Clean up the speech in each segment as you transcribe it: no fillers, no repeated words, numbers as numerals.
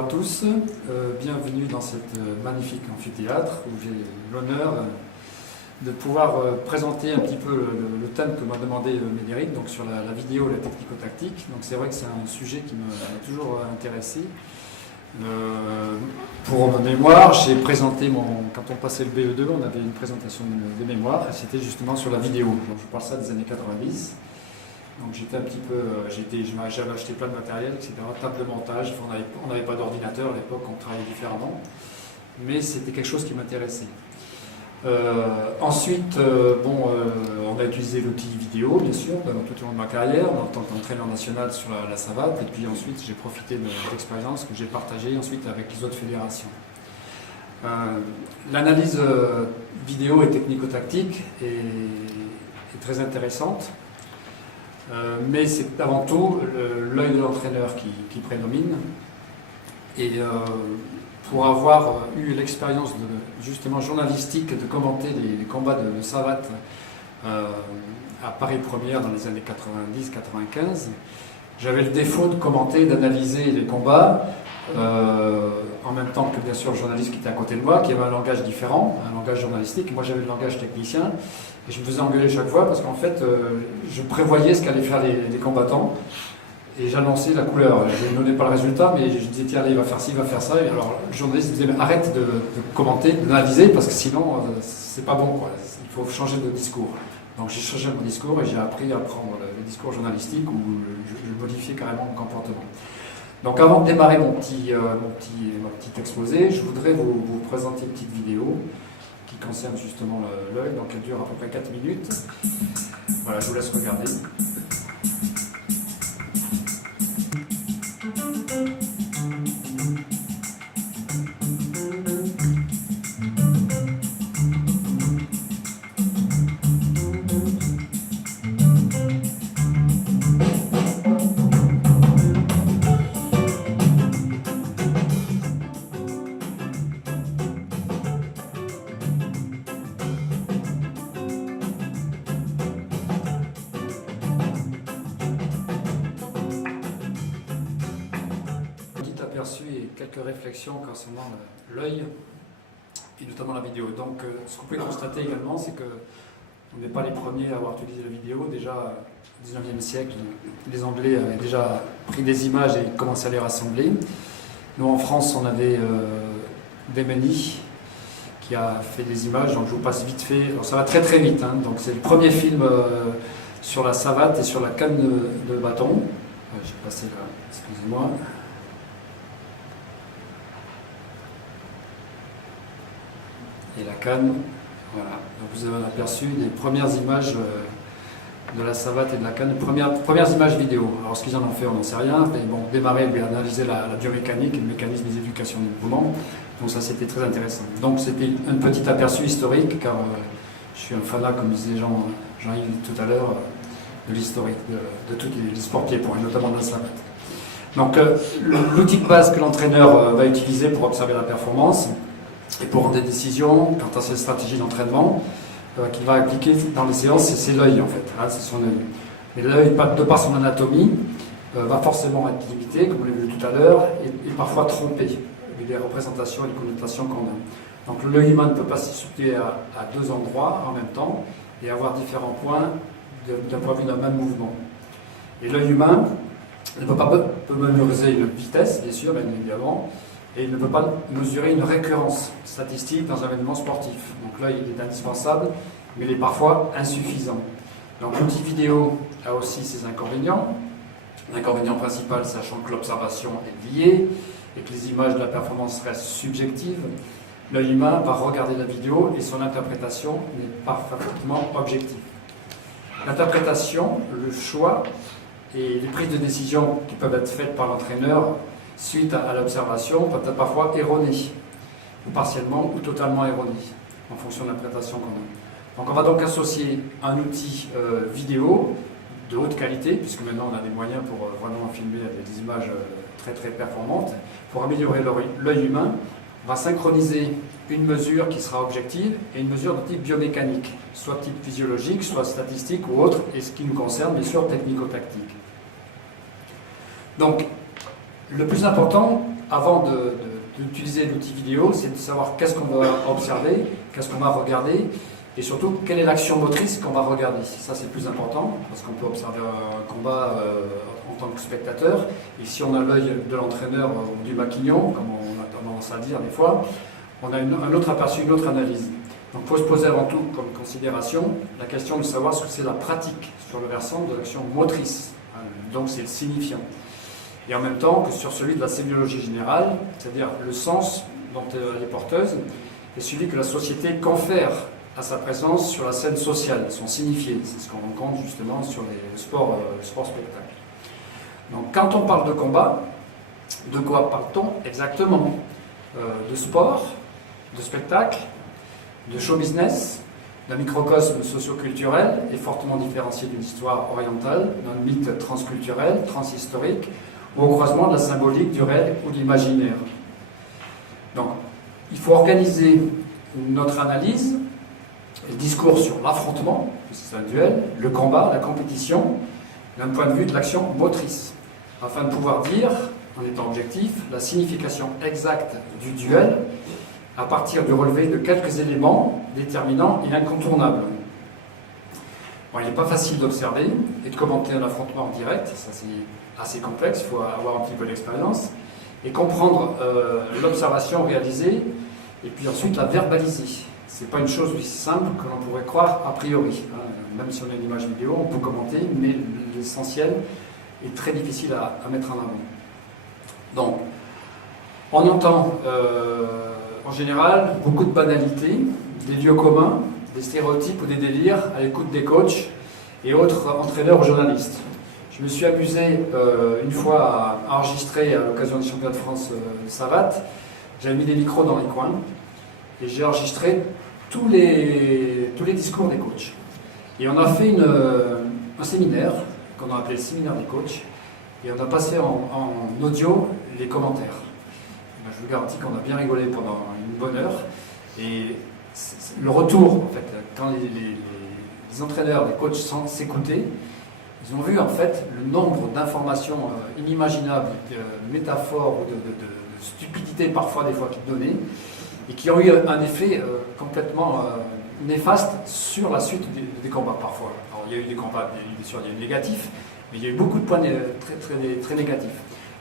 Bonjour à tous, bienvenue dans cet magnifique amphithéâtre où j'ai l'honneur de pouvoir présenter un petit peu le thème que m'a demandé Médéric, donc sur la vidéo et la technico-tactique. Donc c'est vrai que c'est un sujet qui m'a toujours intéressé. Pour mémoire, j'ai présenté quand on passait le BE2, on avait une présentation de mémoire et c'était justement sur la vidéo. Donc je parle ça des années 90. Donc j'étais un petit peu, j'avais acheté plein de matériel, etc. Table de montage, on n'avait pas d'ordinateur à l'époque, on travaillait différemment, mais c'était quelque chose qui m'intéressait. Ensuite, on a utilisé l'outil vidéo, bien sûr, tout au long de ma carrière, en tant qu'entraîneur national sur la savate, et puis ensuite j'ai profité de l'expérience que j'ai partagée ensuite avec les autres fédérations. L'analyse vidéo et technico-tactique est très intéressante. Mais c'est avant tout l'œil de l'entraîneur qui prédomine. Et pour avoir eu l'expérience justement journalistique de commenter les combats de savate à Paris Première dans les années 90-95, j'avais le défaut de commenter, d'analyser les combats en même temps que bien sûr le journaliste qui était à côté de moi, qui avait un langage différent, un langage journalistique. Moi j'avais le langage technicien. Et je me faisais engueuler chaque fois parce qu'en fait, je prévoyais ce qu'allaient faire les combattants et j'annonçais la couleur. Je ne donnais pas le résultat, mais je disais tiens, allez, il va faire ci, il va faire ça. Et alors le journaliste me disait mais arrête de commenter, d'analyser parce que sinon, c'est pas bon, quoi. Il faut changer de discours. Donc j'ai changé mon discours et j'ai appris à prendre le discours journalistique où je modifiais carrément mon comportement. Donc avant de démarrer mon petit exposé, je voudrais vous présenter une petite vidéo qui concerne justement l'œil, donc elle dure à peu près 4 minutes. Voilà, je vous laisse regarder. Et quelques réflexions concernant l'œil et notamment la vidéo. Donc ce qu'on peut constater également, c'est qu'on n'est pas les premiers à avoir utilisé la vidéo. Déjà au 19e siècle, les Anglais avaient déjà pris des images et commencé à les rassembler. Nous en France, on avait Demeny qui a fait des images, donc je vous passe vite fait. Alors, ça va très très vite, hein. Donc c'est le premier film sur la savate et sur la canne de bâton. J'ai passé là, excusez-moi. Et la canne, voilà. Donc vous avez un aperçu des premières images de la savate et de la canne, premières images vidéo. Alors ce qu'ils en ont fait, on n'en sait rien. Mais bon, démarrer, analyser la biomécanique et le mécanisme des éducations du mouvement. Donc ça, c'était très intéressant. Donc c'était un petit aperçu historique, car je suis un fanat, comme disait Jean-Yves tout à l'heure, de l'historique, de tous les sports pieds-points, notamment de la savate. Donc l'outil de base que l'entraîneur va utiliser pour observer la performance, et pour prendre des décisions quant à cette stratégie d'entraînement qu'il va appliquer dans les séances, c'est l'œil en fait, hein, c'est son œil. Et l'œil, de par son anatomie, va forcément être limité, comme on l'a vu tout à l'heure, et parfois trompé, vu les représentations et les connotations qu'on a. Donc l'œil humain ne peut pas se situer à deux endroits en même temps et avoir différents points d'un point de vue d'un même mouvement. Et l'œil humain ne peut mémoriser une vitesse, bien sûr, bien évidemment, et il ne peut pas mesurer une récurrence statistique dans un événement sportif. Donc l'œil est indispensable, mais il est parfois insuffisant. Donc l'outil vidéo a aussi ses inconvénients. L'inconvénient principal, sachant que l'observation est liée et que les images de la performance restent subjectives, l'œil humain va regarder la vidéo et son interprétation n'est pas parfaitement objective. L'interprétation, le choix et les prises de décision qui peuvent être faites par l'entraîneur suite à l'observation peut être parfois erronée, ou partiellement ou totalement erronée, en fonction de l'interprétation qu'on a. Donc on va donc associer un outil vidéo de haute qualité, puisque maintenant on a des moyens pour vraiment filmer avec des images très très performantes. Pour améliorer l'œil humain, on va synchroniser une mesure qui sera objective et une mesure de type biomécanique, soit type physiologique, soit statistique ou autre, et ce qui nous concerne bien sûr technico-tactique. Donc le plus important avant d'utiliser l'outil vidéo, c'est de savoir qu'est-ce qu'on va observer, qu'est-ce qu'on va regarder, et surtout quelle est l'action motrice qu'on va regarder. Ça, c'est le plus important, parce qu'on peut observer un combat en tant que spectateur, et si on a l'œil de l'entraîneur ou du maquignon, comme on a tendance à dire des fois, on a un autre aperçu, une autre analyse. Donc il faut se poser avant tout comme considération la question de savoir ce que c'est la pratique sur le versant de l'action motrice, donc c'est le signifiant. Et en même temps que sur celui de la sémiologie générale, c'est-à-dire le sens dont elle est porteuse, et celui que la société confère à sa présence sur la scène sociale, son signifié. C'est ce qu'on rencontre justement sur les sports spectacles. Donc quand on parle de combat, de quoi parle-t-on exactement? De sport, de spectacle, de show business, d'un microcosme socio-culturel et fortement différencié d'une histoire orientale, d'un mythe transculturel, transhistorique, ou au croisement de la symbolique, du réel ou de l'imaginaire. Donc, il faut organiser notre analyse, le discours sur l'affrontement, c'est un duel, le combat, la compétition, d'un point de vue de l'action motrice, afin de pouvoir dire, en étant objectif, la signification exacte du duel à partir du relevé de quelques éléments déterminants et incontournables. Bon, il n'est pas facile d'observer et de commenter un affrontement en direct, ça c'est assez complexe, il faut avoir un petit peu d'expérience, et comprendre l'observation réalisée, et puis ensuite la verbaliser. Ce n'est pas une chose aussi simple que l'on pourrait croire a priori. Même si on a une image vidéo, on peut commenter, mais l'essentiel est très difficile à mettre en avant. Donc, on entend en général beaucoup de banalités, des lieux communs, des stéréotypes ou des délires à l'écoute des coachs et autres entraîneurs ou journalistes. Je me suis amusé une fois à enregistrer à l'occasion du championnat de France de savate. J'avais mis des micros dans les coins et j'ai enregistré tous les discours des coachs. Et on a fait un séminaire qu'on a appelé le séminaire des coachs et on a passé en audio les commentaires. Ben, je vous garantis qu'on a bien rigolé pendant une bonne heure. Et le retour, en fait, quand les entraîneurs, les coachs s'écoutaient, ils ont vu en fait le nombre d'informations inimaginables, de métaphores ou de stupidités parfois des fois qu'ils donnaient, et qui ont eu un effet complètement néfaste sur la suite des combats parfois. Alors, il y a eu des combats, bien sûr, il y a eu négatifs, mais il y a eu beaucoup de points très négatifs.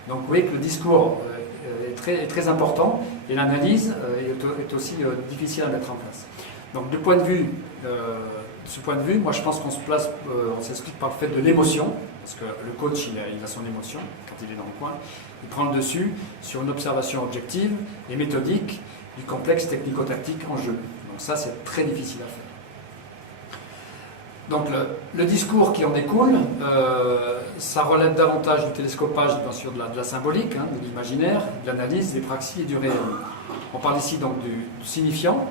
Donc vous voyez que le discours est très important et l'analyse est aussi difficile à mettre en place. Donc de ce point de vue, moi je pense qu'on on s'explique par le fait de l'émotion, parce que le coach il a son émotion quand il est dans le coin, il prend le dessus sur une observation objective et méthodique du complexe technico-tactique en jeu. Donc ça c'est très difficile à faire. Donc le discours qui en découle, ça relève davantage du télescopage, bien sûr, de la symbolique, de l'imaginaire, de l'analyse, des praxis et du réel. On parle ici donc du signifiant,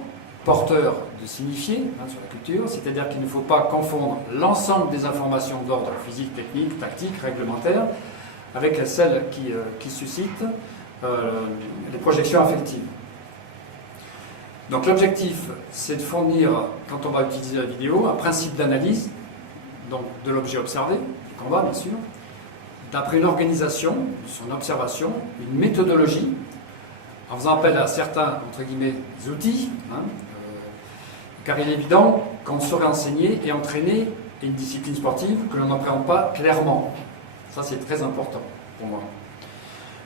porteur de signifier sur la culture, c'est-à-dire qu'il ne faut pas confondre l'ensemble des informations d'ordre physique, technique, tactique, réglementaire, avec celles qui suscitent les projections affectives. Donc l'objectif, c'est de fournir, quand on va utiliser la vidéo, un principe d'analyse, donc de l'objet observé, du combat bien sûr, d'après une organisation de son observation, une méthodologie, en faisant appel à certains, entre guillemets, outils, car il est évident qu'on saurait enseigner et entraîner une discipline sportive que l'on n'appréhende pas clairement. Ça c'est très important pour moi.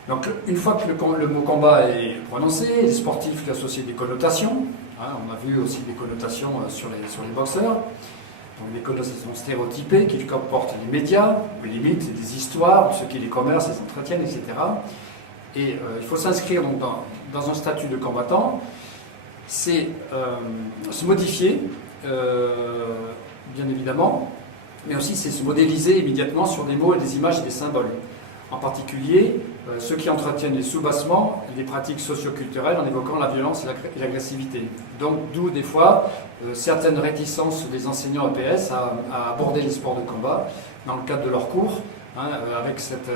Donc une fois que le mot combat est prononcé, les sportifs lui associent des connotations. On a vu aussi des connotations sur les boxeurs. Donc des connotations stéréotypées qui comportent les médias, les limites, des histoires, ceux qui les commercent, les entretiennent, etc. Et il faut s'inscrire donc dans un statut de combattant. C'est se modifier, bien évidemment, mais aussi c'est se modéliser immédiatement sur des mots, des images et des symboles. En particulier, ceux qui entretiennent les sous-bassements et les pratiques socio-culturelles en évoquant la violence et l'agressivité. Donc, d'où des fois certaines réticences des enseignants EPS à aborder les sports de combat dans le cadre de leurs cours, avec cette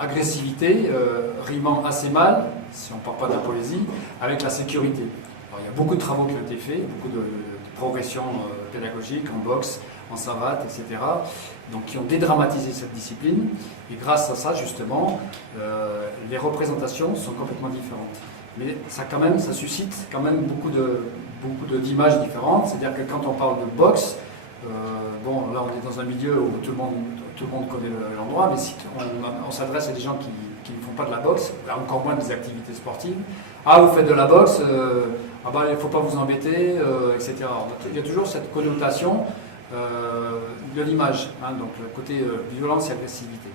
agressivité rimant assez mal, si on ne parle pas de la poésie, avec la sécurité. Alors, il y a beaucoup de travaux qui ont été faits, beaucoup de progression pédagogique en boxe, en savate, etc. Donc qui ont dédramatisé cette discipline. Et grâce à ça, justement, les représentations sont complètement différentes. Mais ça suscite quand même beaucoup d'images différentes. C'est-à-dire que quand on parle de boxe, bon, là on est dans un milieu où tout le monde connaît l'endroit, mais si on s'adresse à des gens qui ne font pas de la boxe, encore moins des activités sportives. Ah, vous faites de la boxe, ah bah, il ne faut pas vous embêter, etc. Il y a toujours cette connotation de l'image, hein, donc le côté violence et agressivité.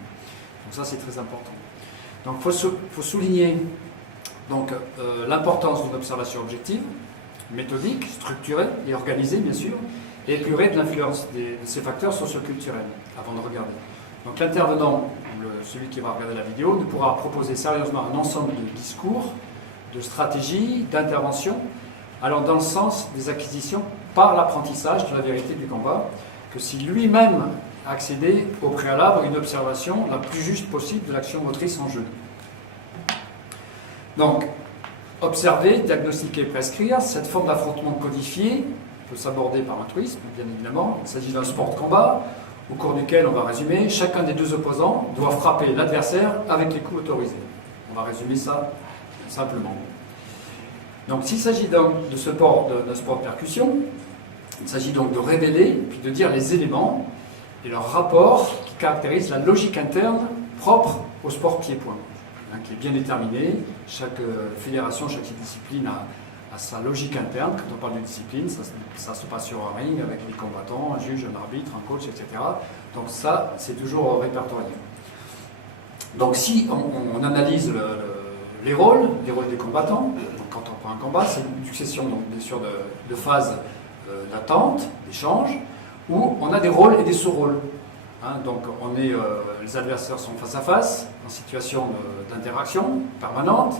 Donc ça c'est très important. Donc il faut souligner donc, l'importance d'une observation objective, méthodique, structurée et organisée bien sûr, et épurée de l'influence de ces facteurs socioculturels avant de regarder. Donc l'intervenant, celui qui va regarder la vidéo, ne pourra proposer sérieusement un ensemble de discours, de stratégies, d'interventions, allant dans le sens des acquisitions par l'apprentissage de la vérité du combat, que si lui-même accédait au préalable à une observation la plus juste possible de l'action motrice en jeu. Donc, observer, diagnostiquer, prescrire, cette forme d'affrontement codifié peut s'aborder par un truisme, bien évidemment. Il s'agit d'un sport de combat, au cours duquel, on va résumer, chacun des deux opposants doit frapper l'adversaire avec les coups autorisés. On va résumer ça simplement. Donc, s'il s'agit donc d'un sport de percussion, il s'agit donc de révéler, puis de dire les éléments et leur rapport qui caractérisent la logique interne propre au sport pied-point, hein, qui est bien déterminée. Chaque fédération, chaque discipline a sa logique interne. Quand on parle d'une discipline, ça se passe sur un ring avec les combattants, un juge, un arbitre, un coach, etc. Donc ça, c'est toujours répertorié. Donc si on analyse les rôles des combattants, donc quand on prend un combat, c'est une succession donc, bien sûr de phases d'attente, d'échange, où on a des rôles et des sous-rôles. Hein, donc les adversaires sont face à face, en situation d'interaction permanente.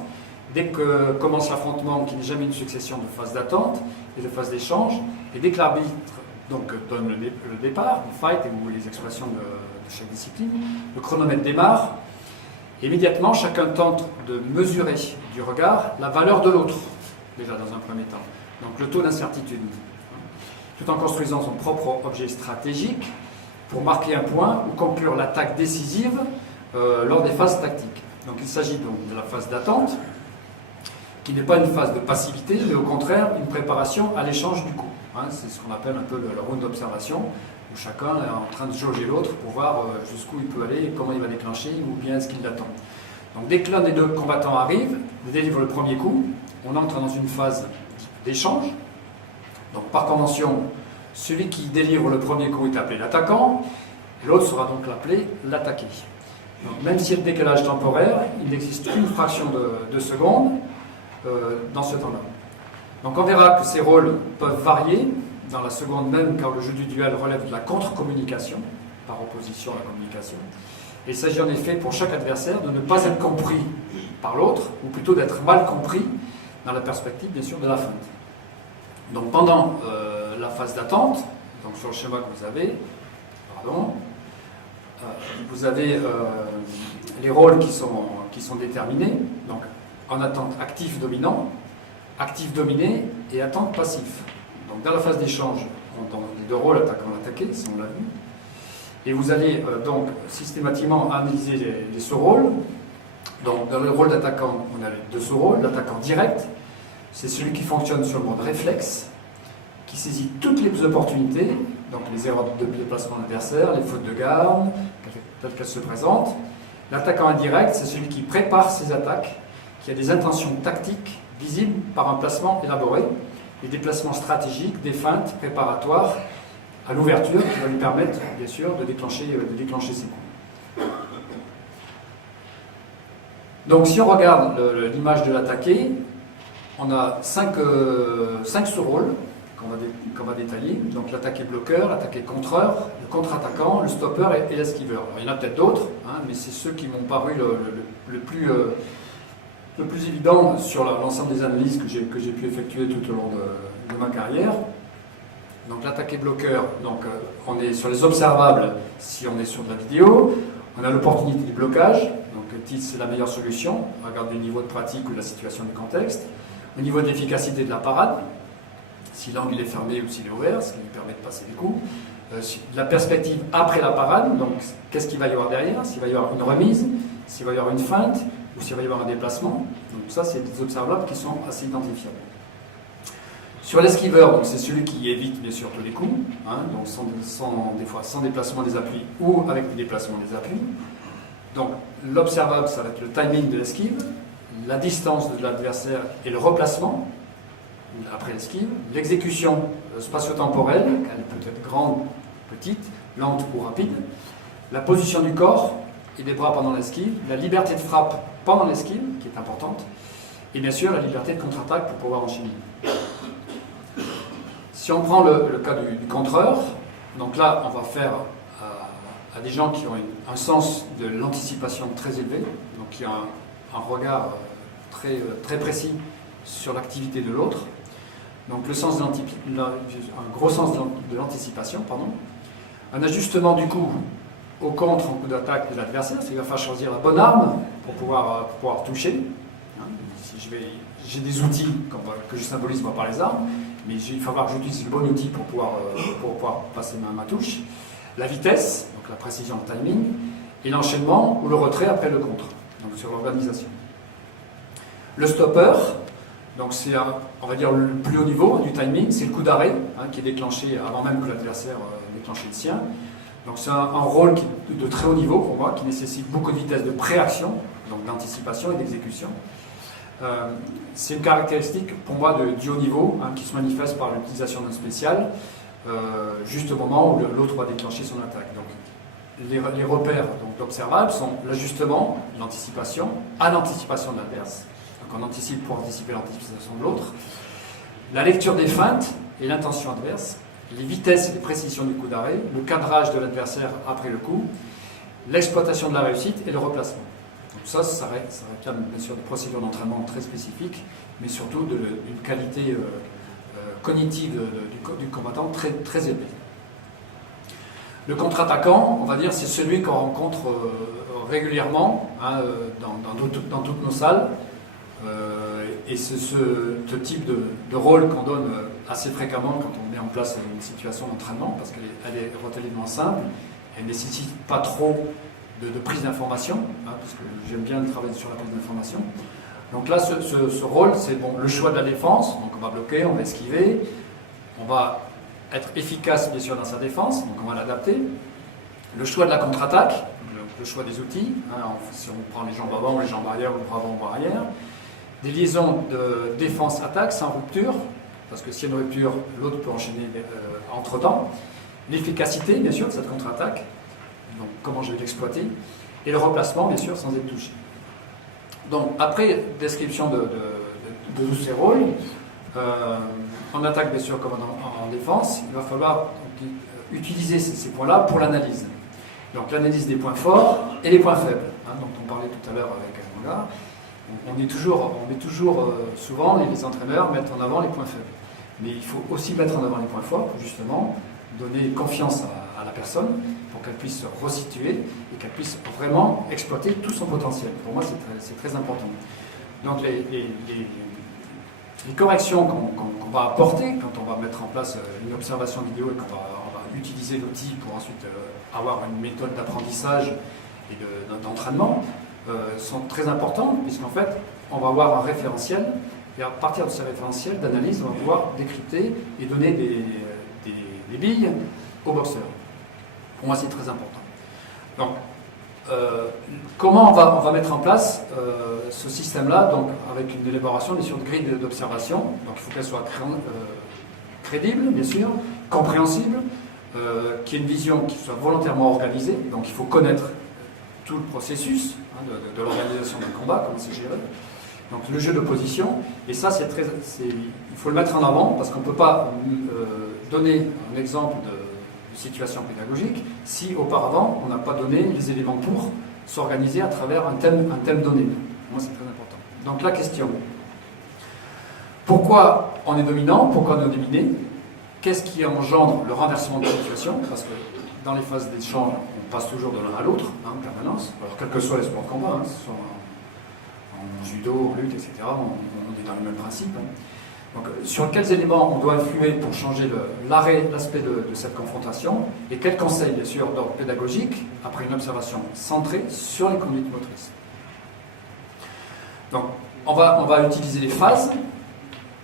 Dès que commence l'affrontement, qui n'est jamais une succession de phases d'attente et de phases d'échange, et dès que l'arbitre donne le départ, le fight, et vous voyez les expressions de chaque discipline, le chronomètre démarre, et immédiatement chacun tente de mesurer du regard la valeur de l'autre, déjà dans un premier temps. Donc le taux d'incertitude, tout en construisant son propre objet stratégique pour marquer un point ou conclure l'attaque décisive lors des phases tactiques. Donc il s'agit donc de la phase d'attente, qui n'est pas une phase de passivité, mais au contraire une préparation à l'échange du coup. Hein, c'est ce qu'on appelle un peu le round d'observation, où chacun est en train de jauger l'autre pour voir jusqu'où il peut aller, comment il va déclencher, ou bien est-ce qu'il l'attend. Donc dès que l'un des deux combattants arrive, délivre le premier coup, on entre dans une phase d'échange. Donc par convention, celui qui délivre le premier coup est appelé l'attaquant, et l'autre sera donc appelé l'attaqué. Donc même s'il y a le décalage temporaire, il n'existe qu'une fraction de seconde dans ce temps-là. Donc on verra que ces rôles peuvent varier dans la seconde même, car le jeu du duel relève de la contre-communication, par opposition à la communication. Et il s'agit en effet pour chaque adversaire de ne pas être compris par l'autre, ou plutôt d'être mal compris dans la perspective bien sûr de la feinte. Donc pendant la phase d'attente, donc sur le schéma que vous avez, vous avez les rôles qui sont déterminés, donc en attente actif dominant, actif dominé et attente passif. Donc dans la phase d'échange, on a les deux rôles attaquant-attaqué, si on l'a vu. Et vous allez donc systématiquement analyser les sous-rôles. Donc dans le rôle d'attaquant, on a les deux sous-rôles. L'attaquant direct, c'est celui qui fonctionne sur le mode réflexe, qui saisit toutes les opportunités, donc les erreurs de déplacement de l'adversaire, les fautes de garde, telles qu'elles se présentent. L'attaquant indirect, c'est celui qui prépare ses attaques, qui a des intentions tactiques visibles par un placement élaboré, des déplacements stratégiques, des feintes préparatoires à l'ouverture qui va lui permettre, bien sûr, de déclencher ses coups. Donc si on regarde l'image de l'attaqué, on a 5 sous-rôles qu'on va détailler. Donc l'attaqué bloqueur, l'attaqué contreur, le contre-attaquant, le stopper et l'esquiveur. Il y en a peut-être d'autres, hein, mais c'est ceux qui m'ont paru le plus évident sur l'ensemble des analyses que j'ai pu effectuer tout au long de ma carrière. Donc l'attaqué bloqueur, donc, on est sur les observables si on est sur de la vidéo. On a l'opportunité du blocage, donc le titre c'est la meilleure solution, on regarde du niveau de pratique ou de la situation du contexte. Au niveau de l'efficacité de la parade, si l'angle est fermé ou s'il est ouvert, ce qui lui permet de passer des coups. La perspective après la parade, donc qu'est-ce qu'il va y avoir derrière, s'il va y avoir une remise, s'il va y avoir une feinte, ou s'il va y avoir un déplacement. Donc ça, c'est des observables qui sont assez identifiables. Sur l'esquiveur, donc c'est celui qui évite bien sûr tous les coups, hein, donc des fois sans déplacement des appuis ou avec des déplacements des appuis. Donc l'observable, ça va être le timing de l'esquive, la distance de l'adversaire et le replacement après l'esquive, l'exécution spatio-temporelle, elle peut être grande, petite, lente ou rapide, la position du corps et des bras pendant l'esquive, la liberté de frappe pendant l'esquive, qui est importante, et bien sûr la liberté de contre-attaque pour pouvoir enchaîner. Si on prend le cas du contreur, donc là on va faire à des gens qui ont un sens de l'anticipation très élevé, donc qui ont un regard très précis sur l'activité de l'autre, donc un gros sens de l'anticipation, pardon, un ajustement du coup au contre en coup d'attaque de l'adversaire, c'est qu'il va falloir choisir la bonne arme pour pouvoir toucher. Hein, si j'ai des outils que je symbolise moi par les armes, mais il va falloir que j'utilise le bon outil pour pouvoir passer ma touche. La vitesse, donc la précision, le timing, et l'enchaînement ou le retrait après le contre, donc sur l'organisation. Le stopper, donc c'est, on va dire, le plus haut niveau du timing, c'est le coup d'arrêt, hein, qui est déclenché avant même que l'adversaire déclenche le sien. Donc c'est un rôle de très haut niveau pour moi, qui nécessite beaucoup de vitesse de préaction, donc d'anticipation et d'exécution. C'est une caractéristique pour moi du haut niveau, hein, qui se manifeste par l'utilisation d'un spécial, juste au moment où l'autre va déclencher son attaque. Donc les repères observables sont l'ajustement, l'anticipation, à l'anticipation de l'adverse. Donc on anticipe pour anticiper l'anticipation de l'autre. La lecture des feintes et l'intention adverse, les vitesses et les précisions du coup d'arrêt, le cadrage de l'adversaire après le coup, l'exploitation de la réussite et le replacement. Donc ça réclame bien sûr des procédures d'entraînement très spécifiques, mais surtout d'une qualité cognitive du combattant très élevée. Le contre-attaquant, on va dire, c'est celui qu'on rencontre régulièrement, hein, dans toutes nos salles. Et c'est ce type de rôle qu'on donne assez fréquemment quand on met en place une situation d'entraînement, parce qu'elle est relativement simple, elle ne nécessite pas trop de prise d'information, hein, parce que j'aime bien travailler sur la prise d'information. Donc là, ce rôle, c'est le choix de la défense, donc on va bloquer, on va esquiver, on va être efficace bien sûr dans sa défense, donc on va l'adapter. Le choix de la contre-attaque, le choix des outils, hein, si on prend les jambes avant ou les jambes arrière ou le bras avant ou le bras arrière. Des liaisons de défense-attaque sans rupture, parce que s'il y a une rupture, l'autre peut enchaîner entre-temps. L'efficacité, bien sûr, de cette contre-attaque, donc comment je vais l'exploiter. Et le replacement, bien sûr, sans être touché. Donc, après description de tous ces rôles, en attaque, bien sûr, comme en défense, il va falloir utiliser ces points-là pour l'analyse. Donc, l'analyse des points forts et les points faibles, hein, dont on parlait tout à l'heure avec Manga. On met toujours souvent, les entraîneurs mettent en avant les points faibles. Mais il faut aussi mettre en avant les points forts pour justement donner confiance à la personne, pour qu'elle puisse se resituer et qu'elle puisse vraiment exploiter tout son potentiel. Pour moi, c'est très important. Donc les corrections qu'on va apporter quand on va mettre en place une observation vidéo et qu'on va utiliser l'outil pour ensuite avoir une méthode d'apprentissage et d'entraînement, sont très importantes, puisqu'en fait, on va avoir un référentiel, et à partir de ce référentiel d'analyse, on va pouvoir décrypter et donner des billes aux boxeurs. Pour moi, c'est très important. Donc, comment on va mettre en place ce système-là, donc avec une élaboration bien sûr de grille d'observation. Donc, il faut qu'elle soit crédible, bien sûr, compréhensible, qu'il y ait une vision qui soit volontairement organisée. Donc, il faut connaître tout le processus de l'organisation d'un combat, comment c'est géré. Donc le jeu d'opposition, et ça il faut le mettre en avant, parce qu'on ne peut pas donner un exemple de situation pédagogique si auparavant on n'a pas donné les éléments pour s'organiser à travers un thème donné. Moi c'est très important. Donc la question, pourquoi on est dominant, pourquoi on est dominé, qu'est-ce qui engendre le renversement de la situation, parce que dans les phases d'échange, on passe toujours de l'un à l'autre, hein, en permanence, alors quels que soient les sports de combat, hein, que ce soit en judo, en lutte, etc., on est dans le même principe. Hein. Donc, sur quels éléments on doit influer pour changer l'aspect de cette confrontation, et quels conseils, bien sûr, d'ordre pédagogique, après une observation centrée sur les conduites motrices. Donc, on va utiliser les phases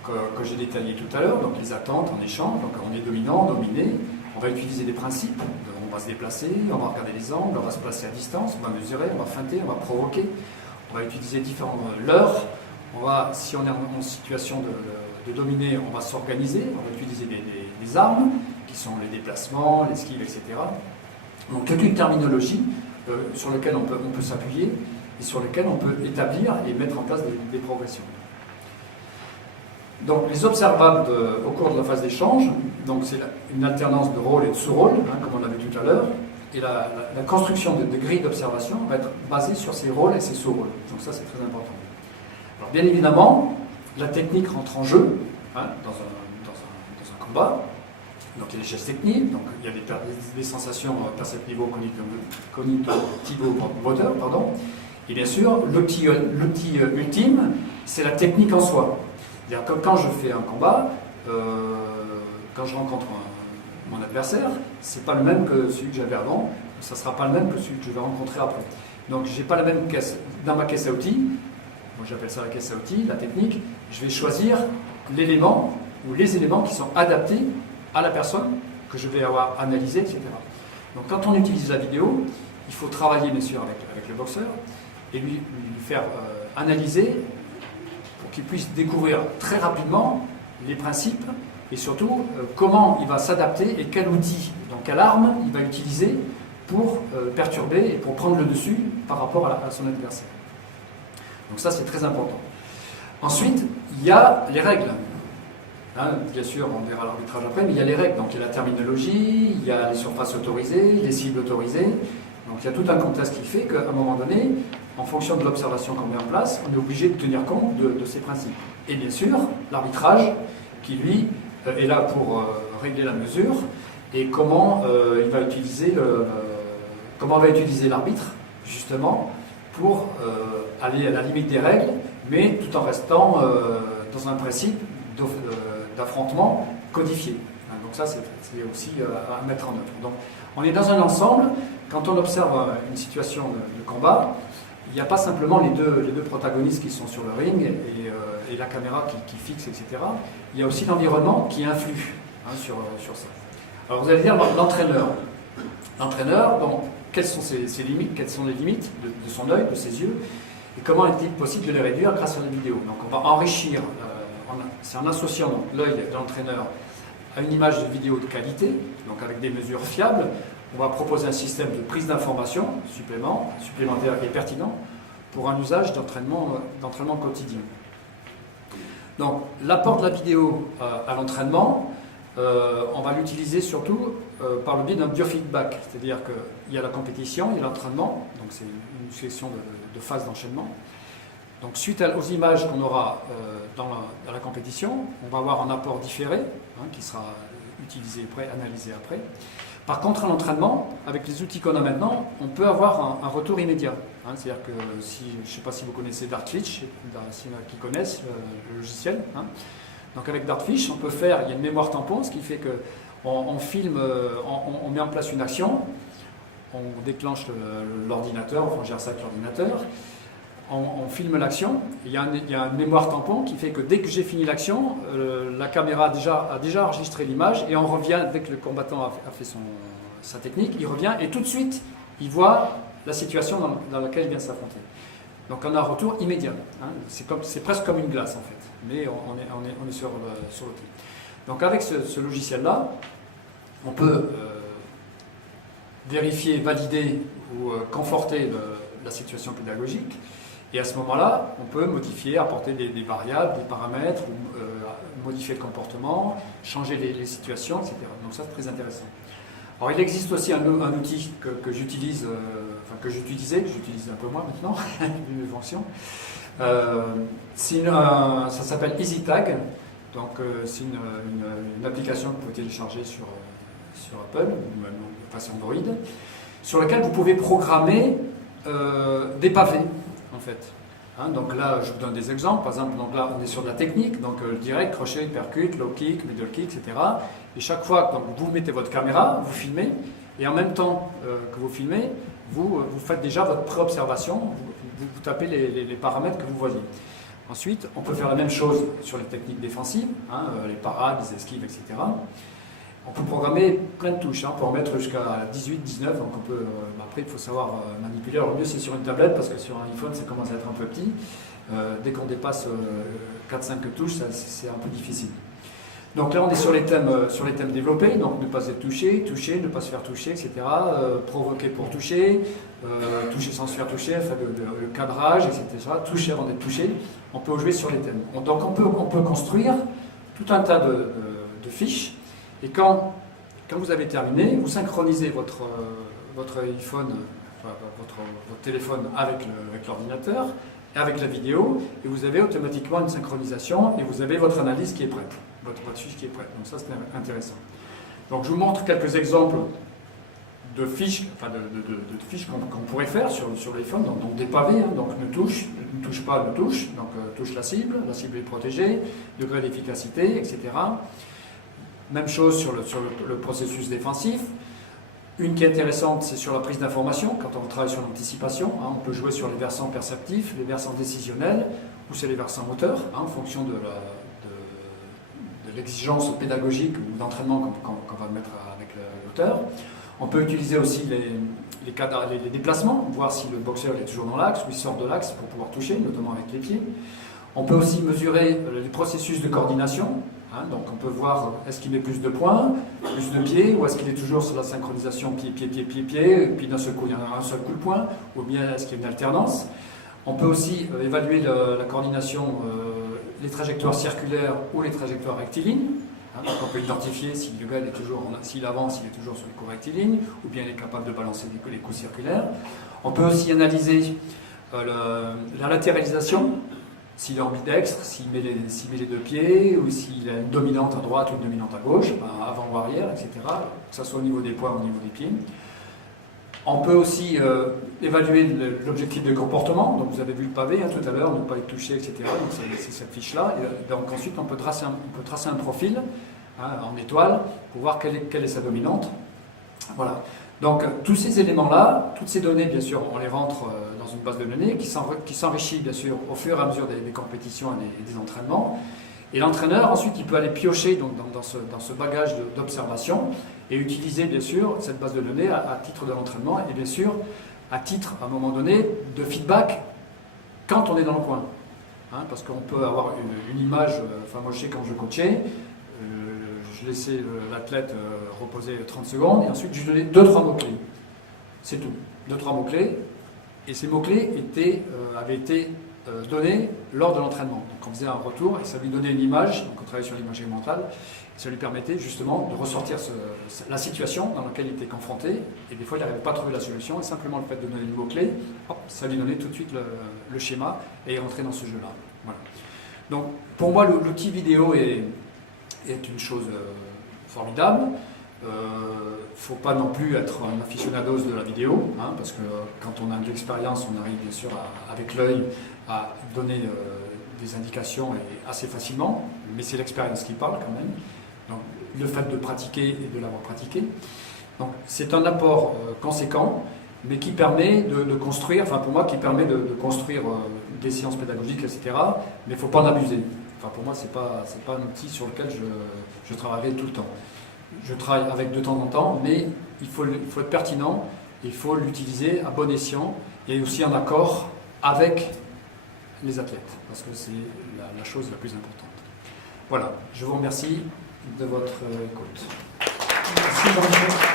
que j'ai détaillées tout à l'heure, donc les attentes en échange, donc on est dominant, dominé, on va utiliser des principes, on va se déplacer, on va regarder les angles, on va se placer à distance, on va mesurer, on va feinter, on va provoquer, on va utiliser différents leurres, si on est en situation de dominer, on va s'organiser, on va utiliser des armes, qui sont les déplacements, l'esquive, etc. Donc toute une terminologie sur laquelle on peut s'appuyer, et sur lesquelles on peut établir et mettre en place des progressions. Donc les observables au cours de la phase d'échange, c'est une alternance de rôle et de sous-rôle, comme on l'a vu tout à l'heure, et la construction de grilles d'observation va être basée sur ces rôles et ces sous-rôles. Donc ça, c'est très important. Alors bien évidemment, la technique rentre en jeu dans un combat. Donc il y a des gestes techniques, donc il y a des sensations perceptivo cognitivo-moteur, et bien sûr, l'outil ultime, c'est la technique en soi. C'est-à-dire que quand je fais un combat, quand je rencontre mon adversaire, c'est pas le même que celui que j'avais avant, ça sera pas le même que celui que je vais rencontrer après. Donc j'ai pas la même caisse, dans ma caisse à outils, moi j'appelle ça la caisse à outils, la technique, je vais choisir l'élément ou les éléments qui sont adaptés à la personne que je vais avoir analysé, etc. Donc quand on utilise la vidéo, il faut travailler bien sûr avec le boxeur et lui faire analyser pour qu'il puisse découvrir très rapidement les principes et surtout comment il va s'adapter et quel outil, donc quelle arme il va utiliser pour perturber et pour prendre le dessus par rapport à son adversaire. Donc ça c'est très important. Ensuite, il y a les règles. Bien sûr, on verra l'arbitrage après, mais il y a les règles. Donc il y a la terminologie, il y a les surfaces autorisées, les cibles autorisées. Donc il y a tout un contexte qui fait qu'à un moment donné, en fonction de l'observation qu'on met en place, on est obligé de tenir compte de ces principes. Et bien sûr, l'arbitrage, qui lui est là pour régler la mesure, et comment va utiliser l'arbitre, justement, pour aller à la limite des règles, mais tout en restant dans un principe d'affrontement codifié. Donc ça, c'est aussi à mettre en œuvre. Donc, on est dans un ensemble. Quand on observe une situation de combat, il n'y a pas simplement les deux protagonistes qui sont sur le ring et la caméra qui fixe, etc. Il y a aussi l'environnement qui influe sur ça. Alors vous allez dire, l'entraîneur. L'entraîneur, quelles sont ses limites, quelles sont les limites de son œil, de ses yeux, et comment est-il possible de les réduire grâce à la vidéo. Donc on va enrichir, c'est en associant l'œil de l'entraîneur à une image de vidéo de qualité, donc avec des mesures fiables. On va proposer un système de prise d'information supplémentaire et pertinent pour un usage d'entraînement quotidien. Donc l'apport de la vidéo à l'entraînement, on va l'utiliser surtout par le biais d'un biofeedback, c'est-à-dire qu'il y a la compétition, il y a l'entraînement, donc c'est une succession de phases d'enchaînement. Donc suite aux images qu'on aura dans la compétition, on va avoir un apport différé qui sera utilisé après, analysé après. Par contre, à l'entraînement, avec les outils qu'on a maintenant, on peut avoir un retour immédiat. C'est-à-dire que, je ne sais pas si vous connaissez Dartfish, s'il y en a qui connaissent le logiciel. Donc avec Dartfish, on peut faire, il y a une mémoire tampon, ce qui fait qu'on filme, on met en place une action, on déclenche l'ordinateur, on gère ça avec l'ordinateur, on filme l'action, il y a une mémoire tampon qui fait que dès que j'ai fini l'action, la caméra a déjà enregistré l'image et on revient, dès que le combattant a fait sa technique, il revient et tout de suite, il voit la situation dans laquelle il vient s'affronter. Donc on a un retour immédiat. C'est presque comme une glace en fait, mais on est sur l'outil. Donc avec ce logiciel-là, on peut vérifier, valider ou conforter la situation pédagogique. Et à ce moment-là, on peut modifier, apporter des variables, des paramètres, ou modifier le comportement, changer les situations, etc. Donc ça, c'est très intéressant. Alors il existe aussi un outil que j'utilise, que j'utilise un peu moins maintenant, une fonction. Ça s'appelle EasyTag. Donc c'est une application que vous pouvez télécharger sur Apple, ou même sur Android, sur laquelle vous pouvez programmer des pavés, en fait. Hein, donc là, je vous donne des exemples. Par exemple, donc là, on est sur de la technique, donc direct, crochet, uppercut, low kick, middle kick, etc. Et chaque fois que vous mettez votre caméra, vous filmez, et en même temps que vous filmez, vous faites déjà votre pré-observation, vous tapez les paramètres que vous voyez. Ensuite, on peut faire la même chose sur les techniques défensives, hein, les parades, les esquives, etc. On peut programmer plein de touches, hein, on peut en mettre jusqu'à 18, 19, donc on peut, après il faut savoir manipuler. Alors le mieux c'est sur une tablette, parce que sur un iPhone ça commence à être un peu petit. Dès qu'on dépasse 4-5 touches, c'est un peu difficile. Donc là on est sur les thèmes développés, donc ne pas être touché, ne pas se faire toucher, etc. Provoquer pour toucher, toucher sans se faire toucher, faire le cadrage, etc. Toucher avant d'être touché. On peut jouer sur les thèmes. Donc on peut construire tout un tas de fiches. Et quand vous avez terminé, vous synchronisez votre iPhone, enfin, votre téléphone avec l'ordinateur, avec la vidéo, et vous avez automatiquement une synchronisation, et vous avez votre analyse qui est prête, votre fiche qui est prête. Donc ça, c'est intéressant. Donc je vous montre quelques exemples de fiches, enfin de fiches qu'on pourrait faire sur l'iPhone, donc des pavés, hein, donc ne touche pas, ne touche, donc touche la cible est protégée, degré d'efficacité, etc. Même chose sur le processus défensif. Une qui est intéressante, c'est sur la prise d'information, quand on travaille sur l'anticipation. Hein, on peut jouer sur les versants perceptifs, les versants décisionnels, ou c'est les versants moteurs, hein, en fonction de l'exigence pédagogique ou d'entraînement qu'on va mettre avec l'auteur. On peut utiliser aussi les déplacements, voir si le boxeur est toujours dans l'axe ou il sort de l'axe pour pouvoir toucher, notamment avec les pieds. On peut aussi mesurer les processus de coordination. Hein, donc on peut voir est-ce qu'il met plus de points, plus de pieds, ou est-ce qu'il est toujours sur la synchronisation pied, et puis d'un seul coup il y a un seul coup de poing, ou bien est-ce qu'il y a une alternance. On peut aussi évaluer la coordination, les trajectoires circulaires ou les trajectoires rectilignes. Hein, donc on peut identifier si le gars s'il avance, il est toujours sur les coups rectilignes, ou bien il est capable de balancer les coups circulaires. On peut aussi analyser la latéralisation. S'il est ambidextre, s'il met les deux pieds, ou s'il a une dominante à droite ou une dominante à gauche, avant ou arrière, etc., que ce soit au niveau des poings ou au niveau des pieds. On peut aussi évaluer l'objectif de comportement. Donc vous avez vu le pavé hein, tout à l'heure, ne pas être touché, etc. Donc c'est cette fiche-là. Donc ensuite on peut tracer un profil hein, en étoile pour voir quelle est sa dominante. Voilà. Donc tous ces éléments-là, toutes ces données, bien sûr, on les rentre dans une base de données qui s'enrichit, bien sûr, au fur et à mesure des compétitions et des entraînements. Et l'entraîneur, ensuite, il peut aller piocher donc, dans ce bagage d'observation et utiliser, bien sûr, cette base de données à titre de l'entraînement et, bien sûr, à titre, à un moment donné, de feedback quand on est dans le coin. Hein, parce qu'on peut avoir une image, enfin moi je sais quand je coachais, je laissais l'athlète reposer 30 secondes et ensuite je lui donnais 2-3 mots-clés. C'est tout. 2-3 mots-clés. Et ces mots-clés avaient été donnés lors de l'entraînement. Donc on faisait un retour et ça lui donnait une image, donc on travaillait sur l'imagerie mentale, et ça lui permettait justement de ressortir la situation dans laquelle il était confronté, et des fois il n'arrivait pas à trouver la solution, et simplement le fait de donner le mot-clé, ça lui donnait tout de suite le schéma, et il rentrait dans ce jeu-là. Voilà. Donc pour moi l'outil vidéo est une chose formidable. Il ne faut pas non plus être un aficionados de la vidéo, hein, parce que quand on a de l'expérience, on arrive bien sûr avec l'œil à donner des indications assez facilement, mais c'est l'expérience qui parle quand même. Donc le fait de pratiquer et de l'avoir pratiqué. Donc c'est un apport conséquent, mais qui permet de construire, enfin pour moi, qui permet de construire des séances pédagogiques, etc. Mais il ne faut pas en abuser. Enfin pour moi, c'est pas un outil sur lequel je travaillerai tout le temps. Je travaille avec de temps en temps, mais il faut être pertinent, il faut l'utiliser à bon escient et aussi en accord avec les athlètes, parce que c'est la chose la plus importante. Voilà, je vous remercie de votre écoute. Merci Jean-Michel.